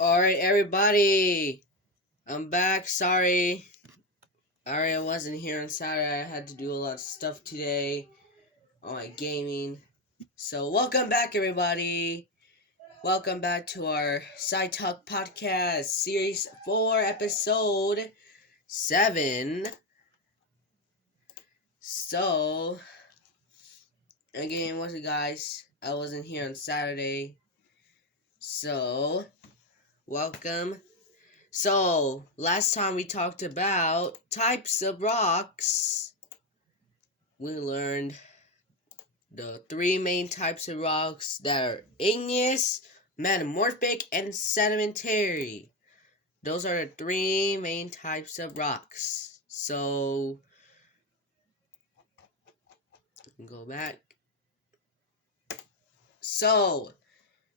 Alright, everybody. I'm back. Sorry. Alright, I wasn't here on Saturday. I had to do a lot of stuff today on my gaming. So, welcome back, everybody. Welcome back to our Sci-Tok podcast, series 4, episode 7. So, again, what's it, guys? I wasn't here on Saturday. So, welcome. So, last time we talked about types of rocks. We learned the 3 main types of rocks that are igneous, metamorphic, and sedimentary. Those are the 3 main types of rocks. So, go back. So,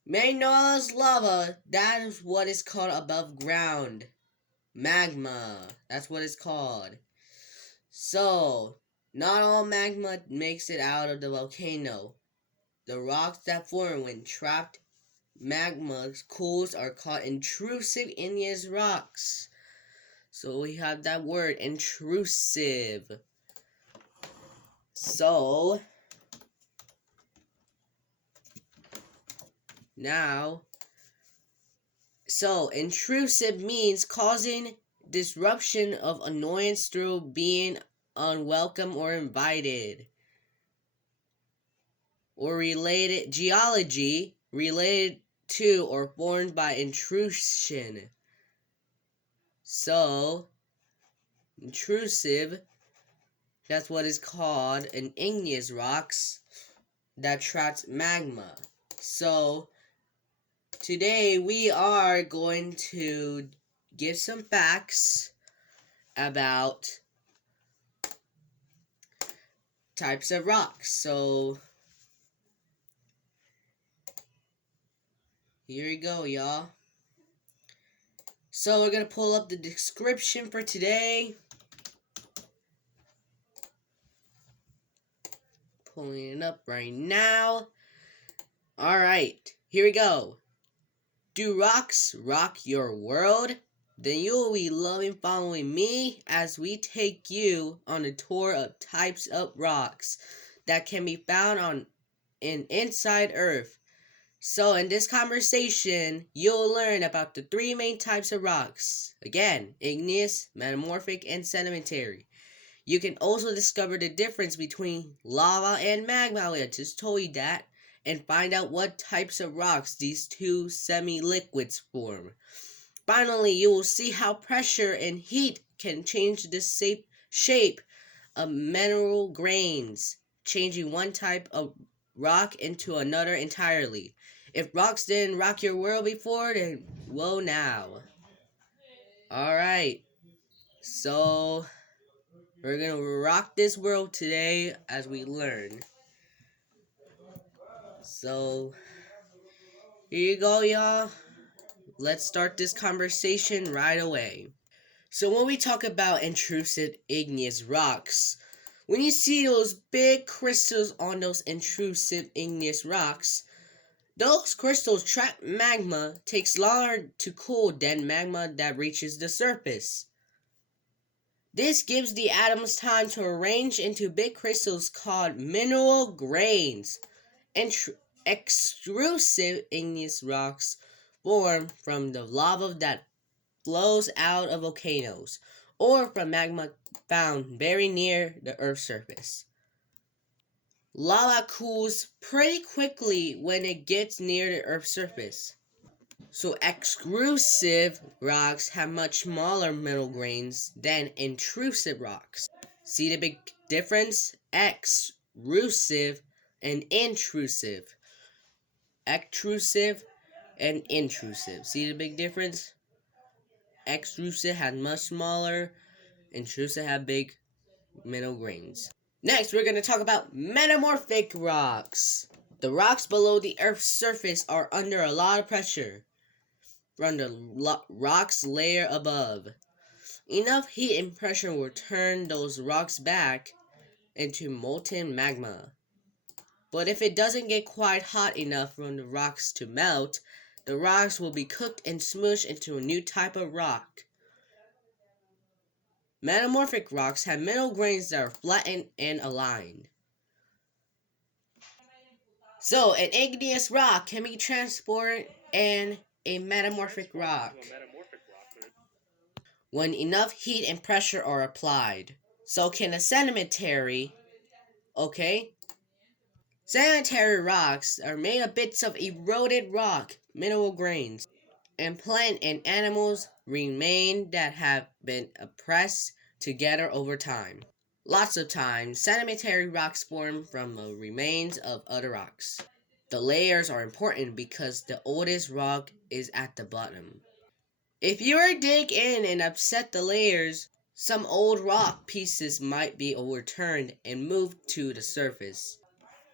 Magnola's lava, that is what is called above ground. Magma, that's what it's called. So, not all magma makes it out of the volcano. The rocks that form when trapped magma cools are called intrusive igneous rocks. So we have that word, intrusive. So, intrusive means causing disruption of annoyance through being unwelcome or invited. Or related, geology, related to or formed by intrusion. So, intrusive, that's what is called an igneous rocks that traps magma. So, today we are going to give some facts about types of rocks. So, here we go, y'all. So, we're going to pull up the description for today. Pulling it up right now. Alright, here we go. Do rocks rock your world? Then you will be loving following me as we take you on a tour of types of rocks that can be found inside Earth. So in this conversation, you'll learn about the 3 main types of rocks. Again, igneous, metamorphic, and sedimentary. You can also discover the difference between lava and magma, I just told you that, and find out what types of rocks these 2 semi-liquids form. Finally, you will see how pressure and heat can change the shape of mineral grains, changing one type of rock into another entirely. If rocks didn't rock your world before, then will now. Alright, so we're gonna rock this world today as we learn. So, here you go, y'all. Let's start this conversation right away. So when we talk about intrusive igneous rocks, when you see those big crystals on those intrusive igneous rocks, those crystals trap magma takes longer to cool than magma that reaches the surface. This gives the atoms time to arrange into big crystals called mineral grains. Extrusive igneous rocks form from the lava that flows out of volcanoes, or from magma found very near the Earth's surface. Lava cools pretty quickly when it gets near the Earth's surface. So extrusive rocks have much smaller mineral grains than intrusive rocks. See the big difference? Extrusive and intrusive. Extrusive and intrusive. See the big difference? Extrusive has much smaller, intrusive have big mineral grains. Next, we're going to talk about metamorphic rocks. The rocks below the Earth's surface are under a lot of pressure from the rock's layer above. Enough heat and pressure will turn those rocks back into molten magma. But if it doesn't get quite hot enough for the rocks to melt, the rocks will be cooked and smushed into a new type of rock. Metamorphic rocks have mineral grains that are flattened and aligned. So, an igneous rock can be transported in a metamorphic rock when enough heat and pressure are applied. So can a sedimentary, okay? Sedimentary rocks are made of bits of eroded rock, mineral grains, and plant and animals remain that have been pressed together over time. Lots of times, sedimentary rocks form from the remains of other rocks. The layers are important because the oldest rock is at the bottom. If you were to dig in and upset the layers, some old rock pieces might be overturned and moved to the surface.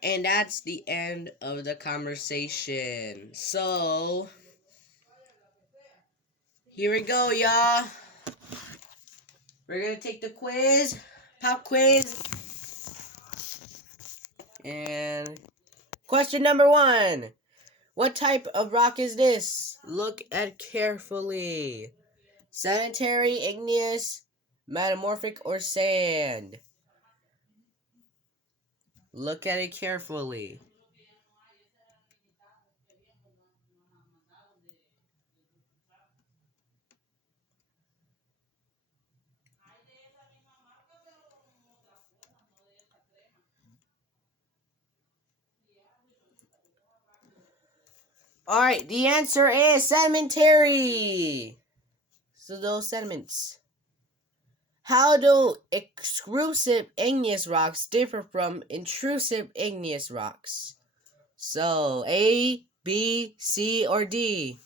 And that's the end of the conversation. So, here we go, y'all. We're gonna take the quiz, pop quiz. And question number 1. What type of rock is this? Look at carefully. Sedimentary, igneous, metamorphic, or sand? Look at it carefully. Alright, the answer is sedimentary. So those sediments. How do extrusive igneous rocks differ from intrusive igneous rocks? So, A, B, C, or D?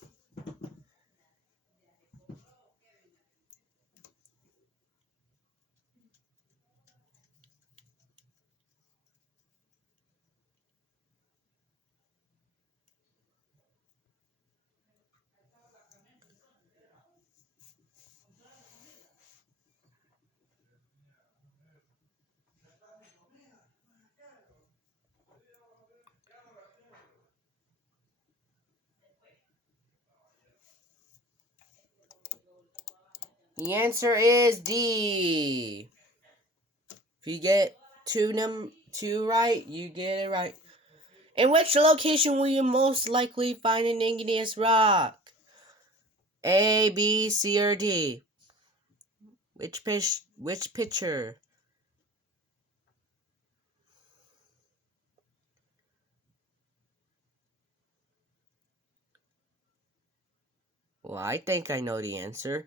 The answer is D. If you get two right, you get it right. In which location will you most likely find an igneous rock? A, B, C, or D? Which picture? Well, I think I know the answer.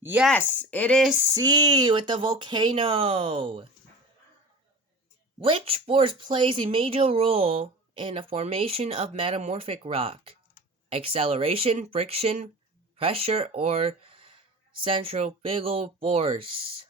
Yes, it is C with the volcano. Which force plays a major role in the formation of metamorphic rock? Acceleration, friction, pressure, or centrifugal force?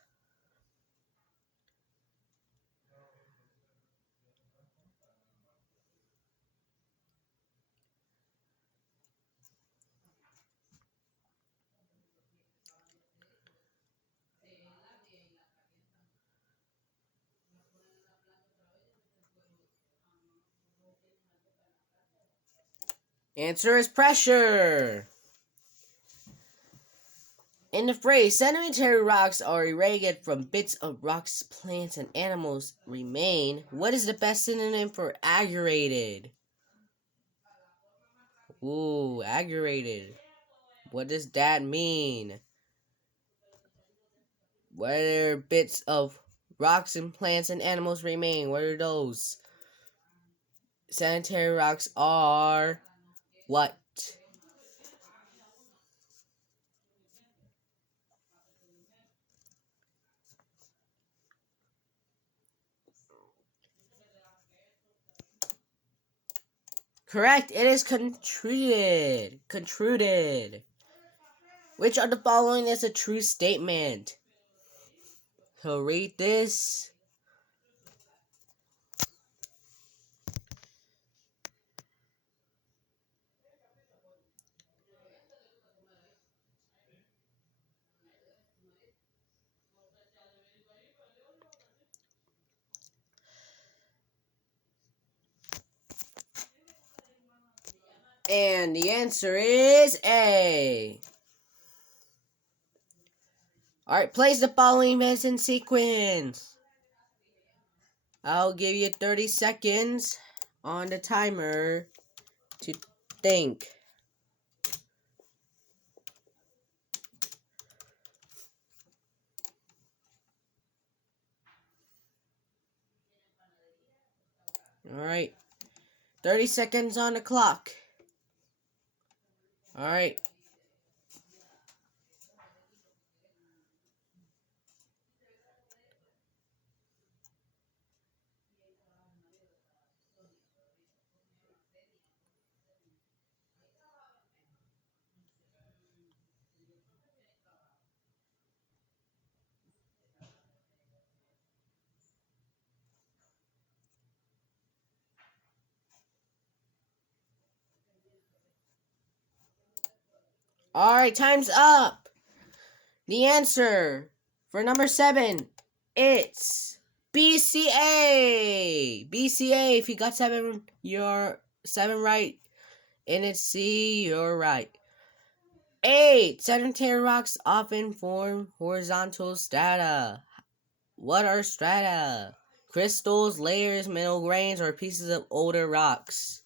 Answer is pressure. In the phrase, sedimentary rocks are eroded from bits of rocks, plants, and animals remain, what is the best synonym for aggregated? Ooh, aggregated. What does that mean? What are bits of rocks and plants and animals remain? What are those? Sanitary rocks are what? Correct, it is contruded. Contruded. Which of the following is a true statement? So read this. And the answer is A. Alright, place the following events in sequence. I'll give you 30 seconds on the timer to think. Alright, 30 seconds on the clock. Alright. Alright, time's up. The answer for number 7, it's BCA. BCA, if you got 7, you're 7 right. And it's C, you're right. 8. Sedimentary rocks often form horizontal strata. What are strata? Crystals, layers, mineral grains, or pieces of older rocks?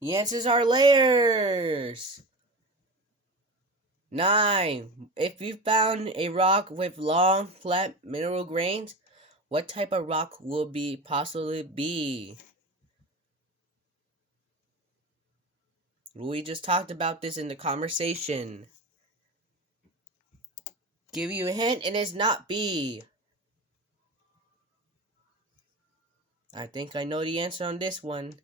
The answers are layers. 9. If you found a rock with long, flat mineral grains, what type of rock will be possibly be? We just talked about this in the conversation. Give you a hint, and it's not B. I think I know the answer on this one.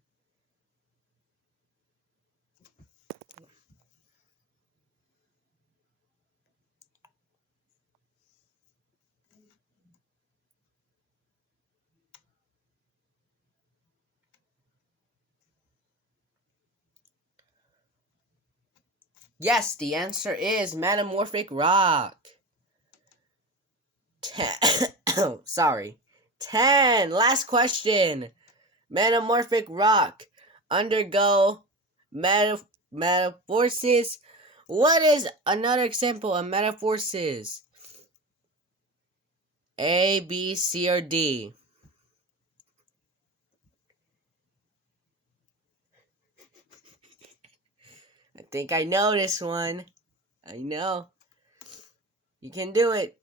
Yes, the answer is metamorphic rock. 10. Sorry. 10. Last question. Metamorphic rock undergo metamorphosis. What is another example of metamorphosis? A, B, C, or D? I think I know this one. I know. You can do it.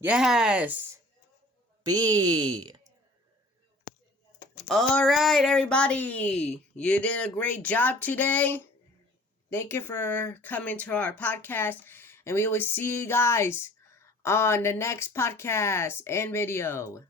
Yes! B. Alright, everybody. You did a great job today. Thank you for coming to our podcast. And we will see you guys on the next podcast and video.